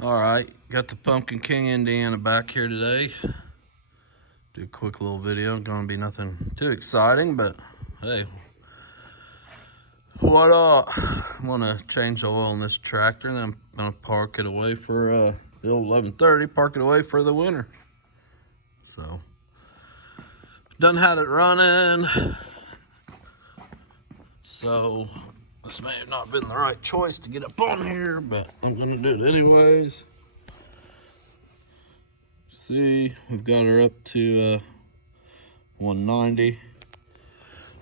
All right, got the Pumpkin King Indiana back here today. Do a quick little video. Gonna be nothing too exciting, but hey, what up? I'm gonna change the oil in this tractor, and then I'm gonna park it away for the old 1130. Park it away for the winter. So, done had it running. So this may have not been the right choice to get up on here, but I'm gonna do it anyways. See, we've got her up to 190.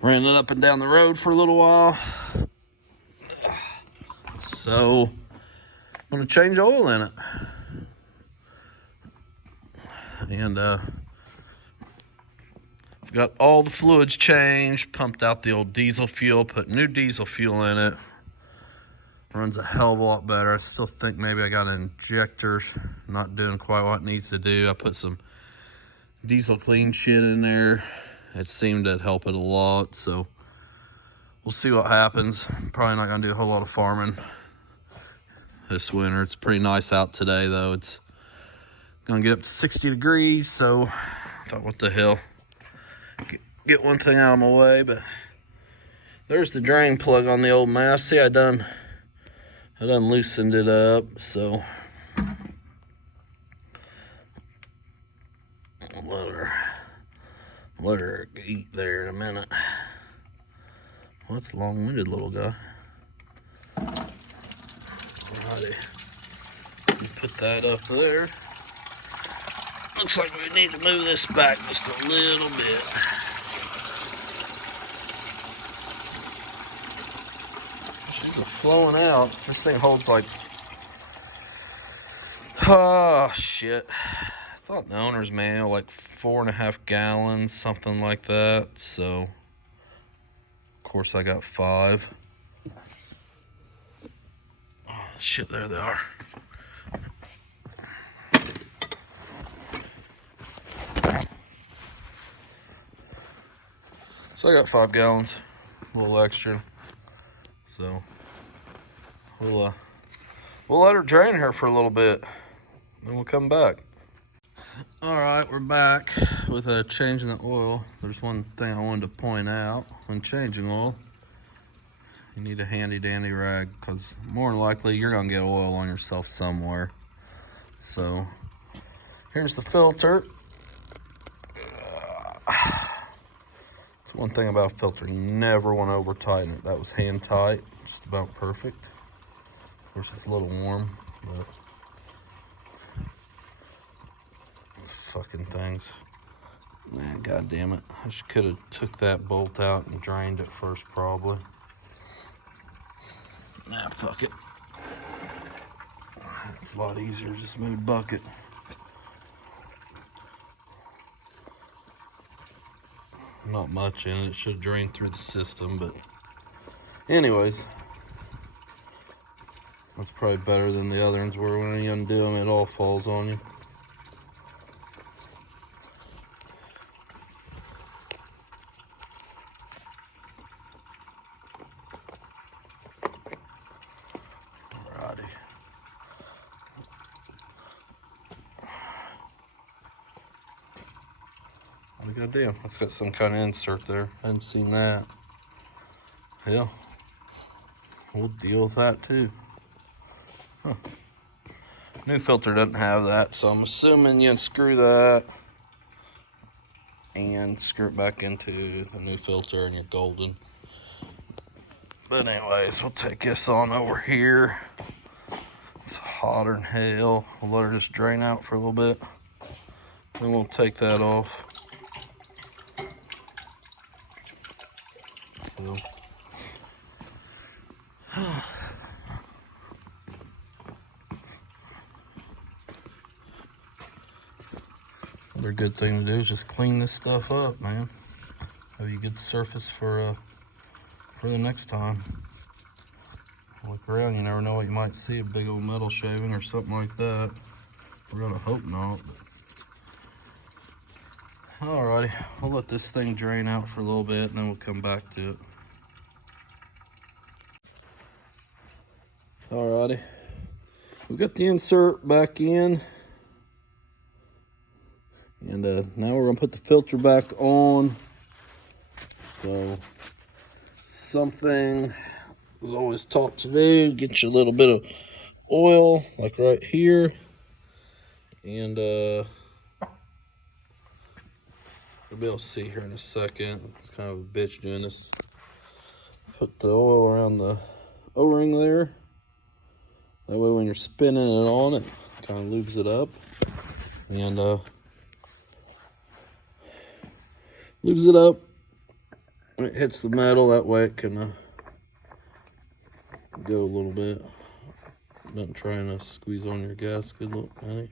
Ran it up and down the road for a little while. So I'm gonna change oil in it. And got all the fluids changed, pumped out the old diesel fuel, put new diesel fuel in it. Runs a hell of a lot better. I still think maybe I got an injector not doing quite what it needs to do. I put some diesel clean shit in there. It seemed to help it a lot, so we'll see what happens. Probably not gonna do a whole lot of farming this winter. It's pretty nice out today though. It's gonna get up to 60 degrees, so I thought, what the hell? Get one thing out of my way. But there's the drain plug on the old Massey. I done loosened it up, so let her eat there in a minute. Well, that's a long-winded little guy. Alrighty, put that up there. Looks like we need to move this back just a little bit. She's flowing out. This thing holds like, oh shit. I thought the owner's manual like 4.5 gallons, something like that. So, of course, I got 5. Oh shit, there they are. So I got 5 gallons, a little extra. So we'll let her drain her for a little bit, then we'll come back. All right, we're back with changing the oil. There's one thing I wanted to point out when changing oil. You need a handy dandy rag, because more than likely you're gonna get oil on yourself somewhere. So here's the filter. One thing about a filter, you never want to over tighten it. That was hand tight, just about perfect. Of course, it's a little warm, but these fucking things. Man, god damn it. I could have took that bolt out and drained it first, probably. Nah, fuck it. It's a lot easier, just move the bucket. Not much in it. It should drain through the system, but anyways, that's probably better than the other ones where when you undo them, it all falls on you. Alrighty. Goddamn, that's got some kind of insert there. I hadn't seen that. Hell, we'll deal with that too. Huh. New filter doesn't have that, so I'm assuming you unscrew that and screw it back into the new filter and you're golden. But anyways, we'll take this on over here. It's hotter than hell. We'll let her just drain out for a little bit. Then we'll take that off. So, another good thing to do is just clean this stuff up, man. Have you a good surface for the next time. Look around, you never know what you might see, a big old metal shaving or something like that. We're gonna hope not. Alrighty, we'll let this thing drain out for a little bit and then we'll come back to it. Alrighty, we got the insert back in. And now we're gonna put the filter back on. So something was always taught to do, get you a little bit of oil, like right here. And you'll be able to see here in a second. It's kind of a bitch doing this. Put the oil around the O-ring there. That way when you're spinning it on, it kind of lubes it up. And lubes it up when it hits the metal. That way it can go a little bit. Not trying to squeeze on your gasket. Look, honey.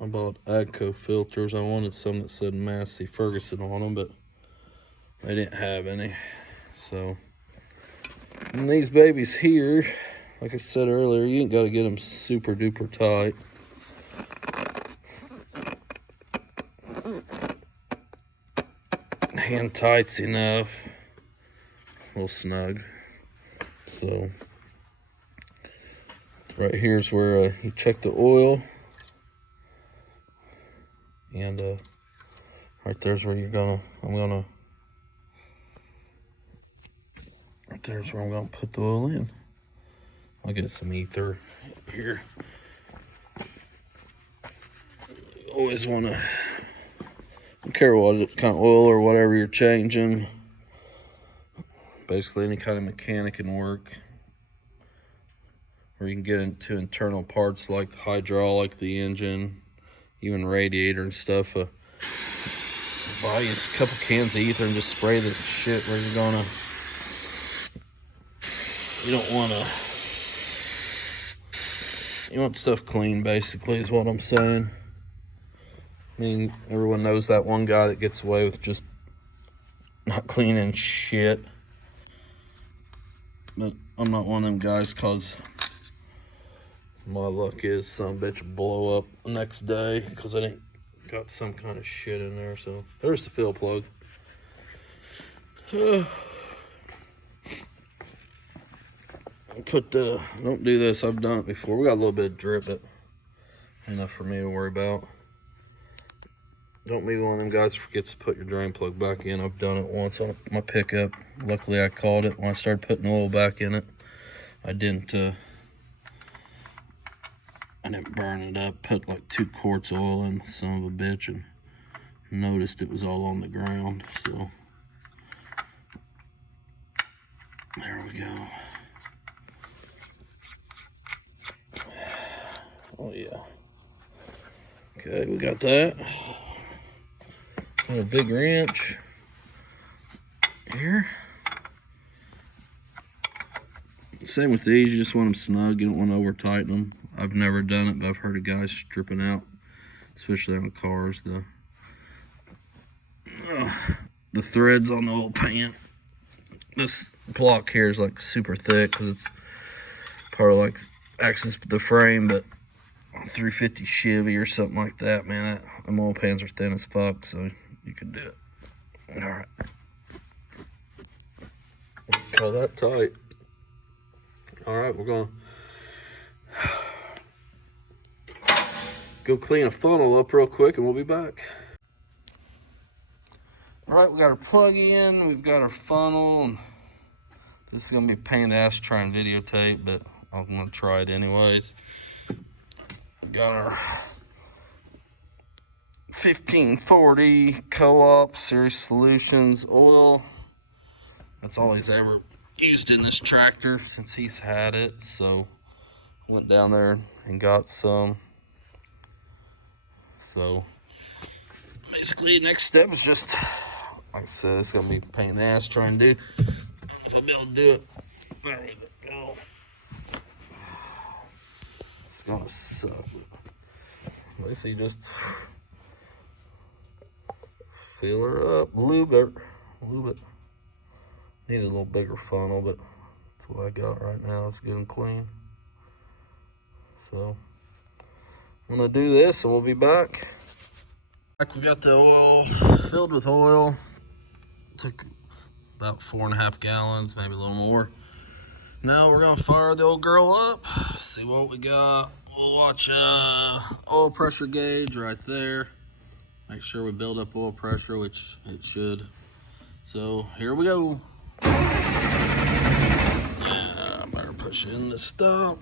I bought Agco filters. I wanted some that said Massey Ferguson on them, but they didn't have any. So, and these babies here, like I said earlier, you ain't got to get them super duper tight. Hand tight's enough. A little snug. So, right here's where you check the oil. And right there's where right there's where I'm gonna put the oil in. I'll get some ether here. You always wanna, don't care what kind of oil or whatever you're changing. Basically any kind of mechanic can work. Or you can get into internal parts like the hydraulic, the engine, even radiator and stuff. Buy you a couple cans of ether and just spray the shit where you're gonna. You don't wanna. You want stuff clean, basically, is what I'm saying. I mean, everyone knows that one guy that gets away with just not cleaning shit. But I'm not one of them guys, cause my luck is some bitch will blow up the next day because I didn't got some kind of shit in there. So there's the fill plug. Don't do this, I've done it before. We got a little bit of drip, but enough for me to worry about. Don't be one of them guys who forgets to put your drain plug back in. I've done it once on my pickup. Luckily I caught it when I started putting oil back in it. I didn't burn it up. Put like 2 quarts oil in, son of a bitch, and noticed it was all on the ground. So there we go. Oh yeah. Okay, we got that. And a big wrench here. Same with these, you just want them snug, you don't want to over tighten them. I've never done it, but I've heard of guys stripping out, especially on the cars, the threads on the old pan. This block here is like super thick because it's part of like access the frame, but 350 Chevy or something like that, man, them oil pans are thin as fuck, so you can do it. All right. Call that tight. All right, we're gonna go clean a funnel up real quick and we'll be back. All right, we got our plug in, we've got our funnel, and this is gonna be a pain in the ass to try and videotape, but I'm gonna try it anyways. We got our 1540 Co-op Series Solutions oil. That's all he's ever used in this tractor since he's had it, so went down there and got some. So basically next step is just, like I said, it's gonna be a pain in the ass trying to do. If I'll be able to do it, there we go. It's gonna suck. Basically just fill her up, lube it. Need a little bigger funnel, but that's what I got right now. It's good and clean. So I'm gonna do this and we'll be back. We got the oil filled with oil. Took about 4.5 gallons, maybe a little more. Now we're gonna fire the old girl up, see what we got. We'll watch oil pressure gauge right there. Make sure we build up oil pressure, which it should. So here we go. Yeah, better push in the stop.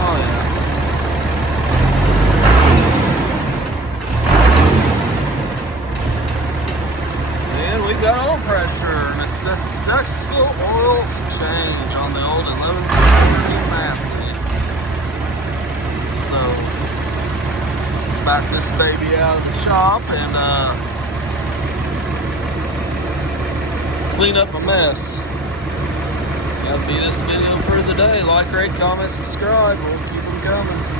Oh yeah. And we got oil pressure and a successful oil change on the old 1140 Massey. So back this baby out of the shop and clean up a mess. That'll be this video for the day. Like, rate, comment, subscribe. We'll keep them coming.